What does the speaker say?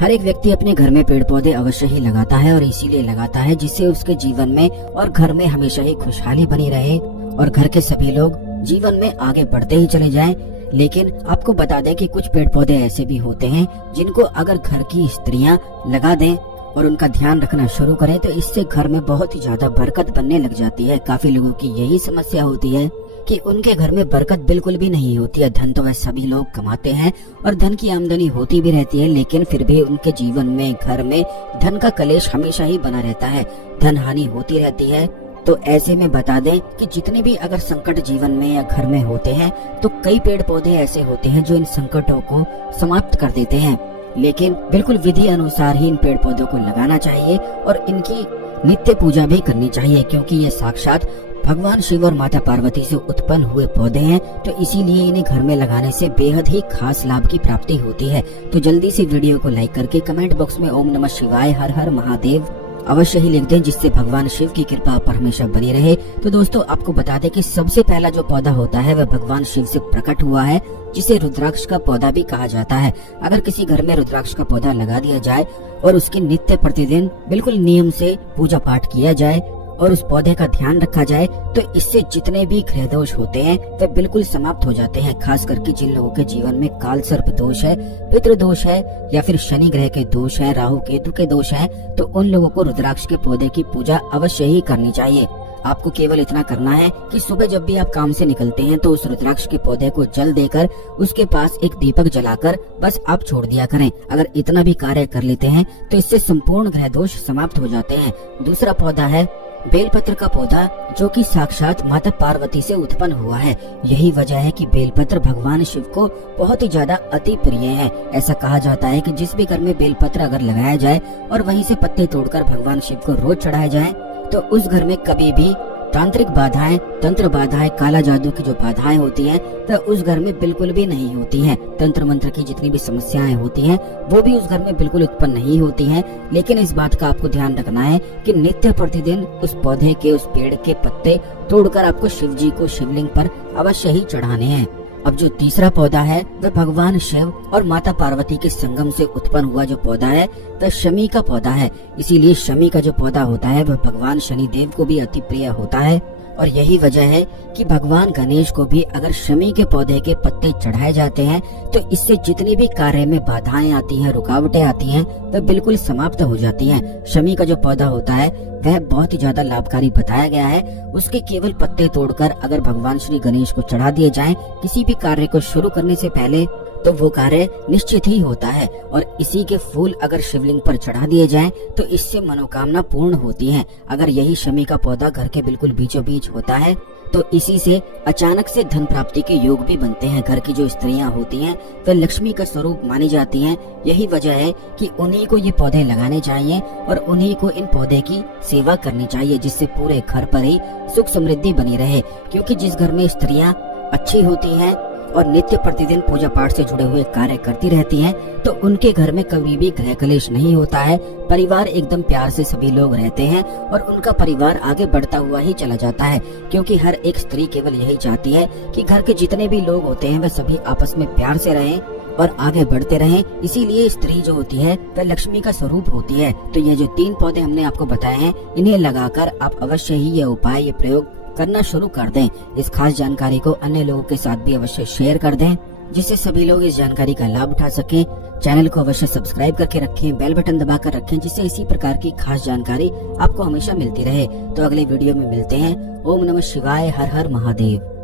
हर एक व्यक्ति अपने घर में पेड़ पौधे अवश्य ही लगाता है और इसीलिए लगाता है जिससे उसके जीवन में और घर में हमेशा ही खुशहाली बनी रहे और घर के सभी लोग जीवन में आगे बढ़ते ही चले जाएं। लेकिन आपको बता दें कि कुछ पेड़ पौधे ऐसे भी होते हैं जिनको अगर घर की स्त्रियां लगा दें और उनका ध्यान रखना शुरू करें तो इससे घर में बहुत ही ज्यादा बरकत बनने लग जाती है। काफी लोगों की यही समस्या होती है कि उनके घर में बरकत बिल्कुल भी नहीं होती है। धन तो वह सभी लोग कमाते हैं और धन की आमदनी होती भी रहती है, लेकिन फिर भी उनके जीवन में घर में धन का कलेश हमेशा ही बना रहता है, धन हानि होती रहती है। तो ऐसे में बता दें कि जितने भी अगर संकट जीवन में या घर में होते हैं तो कई पेड़ पौधे ऐसे होते हैं जो इन संकटों को समाप्त कर देते हैं। लेकिन बिल्कुल विधि अनुसार ही इन पेड़ पौधों को लगाना चाहिए और इनकी नित्य पूजा भी करनी चाहिए, क्योंकि ये साक्षात भगवान शिव और माता पार्वती से उत्पन्न हुए पौधे हैं। तो इसीलिए इन्हें घर में लगाने से बेहद ही खास लाभ की प्राप्ति होती है। तो जल्दी से वीडियो को लाइक करके कमेंट बॉक्स में ओम नमः शिवाय हर हर महादेव अवश्य ही लिख दें, जिससे भगवान शिव की कृपा पर हमेशा बनी रहे। तो दोस्तों आपको बता दें कि सबसे पहला जो पौधा होता है वह भगवान शिव से प्रकट हुआ है, जिसे रुद्राक्ष का पौधा भी कहा जाता है। अगर किसी घर में रुद्राक्ष का पौधा लगा दिया जाए और उसकी नित्य प्रतिदिन बिल्कुल नियम से पूजा पाठ किया जाए और उस पौधे का ध्यान रखा जाए तो इससे जितने भी ग्रह दोष होते हैं वे बिल्कुल समाप्त हो जाते हैं। खास करके जिन लोगों के जीवन में काल सर्प दोष है, पितृ दोष है या फिर शनि ग्रह के दोष है, राहु केतु के दोष है, तो उन लोगों को रुद्राक्ष के पौधे की पूजा अवश्य ही करनी चाहिए। आपको केवल इतना करना है कि सुबह जब भी आप काम से निकलते हैं तो उस रुद्राक्ष के पौधे को जल देकर उसके पास एक दीपक जलाकर बस आप छोड़ दिया करें। अगर इतना भी कार्य कर लेते हैं तो इससे संपूर्ण ग्रह दोष समाप्त हो जाते हैं। दूसरा पौधा है बेलपत्र का पौधा, जो कि साक्षात माता पार्वती से उत्पन्न हुआ है। यही वजह है कि बेलपत्र भगवान शिव को बहुत ही ज्यादा अति प्रिय है। ऐसा कहा जाता है कि जिस भी घर में बेलपत्र अगर लगाया जाए और वहीं से पत्ते तोड़कर भगवान शिव को रोज चढ़ाया जाए तो उस घर में कभी भी तांत्रिक बाधाएं, तंत्र बाधाएं, काला जादू की जो बाधाएं होती हैं तो उस घर में बिल्कुल भी नहीं होती हैं। तंत्र मंत्र की जितनी भी समस्याएं होती हैं वो भी उस घर में बिल्कुल उत्पन्न नहीं होती हैं। लेकिन इस बात का आपको ध्यान रखना है कि नित्य प्रतिदिन उस पौधे के, उस पेड़ के पत्ते तोड़कर आपको शिव जी को शिवलिंग पर अवश्य ही चढ़ाने हैं। अब जो तीसरा पौधा है वह भगवान शिव और माता पार्वती के संगम से उत्पन्न हुआ जो पौधा है वह शमी का पौधा है। इसीलिए शमी का जो पौधा होता है वह भगवान शनि देव को भी अति प्रिय होता है और यही वजह है कि भगवान गणेश को भी अगर शमी के पौधे के पत्ते चढ़ाए जाते हैं तो इससे जितनी भी कार्य में बाधाएं आती हैं, रुकावटें आती हैं, वह बिल्कुल समाप्त हो जाती हैं। शमी का जो पौधा होता है वह बहुत ही ज्यादा लाभकारी बताया गया है। उसके केवल पत्ते तोड़कर अगर भगवान श्री गणेश को चढ़ा दिए जाएं किसी भी कार्य को शुरू करने से पहले तो वो कार्य निश्चित ही होता है। और इसी के फूल अगर शिवलिंग पर चढ़ा दिए जाएं तो इससे मनोकामना पूर्ण होती है। अगर यही शमी का पौधा घर के बिल्कुल बीचों बीच होता है तो इसी से अचानक से धन प्राप्ति के योग भी बनते हैं। घर की जो स्त्रियां होती हैं वह लक्ष्मी का स्वरूप मानी जाती हैं। यही वजह है कि उन्हीं को ये पौधे लगाने चाहिए और उन्हीं को इन पौधे की सेवा करनी चाहिए, जिससे पूरे घर पर ही सुख समृद्धि बनी रहे। क्योंकि जिस घर में स्त्रियां अच्छी होती हैं और नित्य प्रतिदिन पूजा पाठ से जुड़े हुए कार्य करती रहती हैं तो उनके घर में कभी भी गृह कलेश नहीं होता है। परिवार एकदम प्यार से सभी लोग रहते हैं और उनका परिवार आगे बढ़ता हुआ ही चला जाता है। क्योंकि हर एक स्त्री केवल यही चाहती है कि घर के जितने भी लोग होते हैं वह सभी आपस में प्यार से रहें और आगे बढ़ते रहें। इसीलिए स्त्री जो होती है वह लक्ष्मी का स्वरूप होती है। तो ये जो 3 पौधे हमने आपको बताए हैं इन्हें लगाकर आप अवश्य ही ये उपाय, ये प्रयोग करना शुरू कर दें। इस खास जानकारी को अन्य लोगों के साथ भी अवश्य शेयर कर दें, जिससे सभी लोग इस जानकारी का लाभ उठा सकें। चैनल को अवश्य सब्सक्राइब करके रखें, बेल बटन दबाकर रखें, जिससे इसी प्रकार की खास जानकारी आपको हमेशा मिलती रहे। तो अगले वीडियो में मिलते हैं। ओम नमः शिवाय, हर हर महादेव।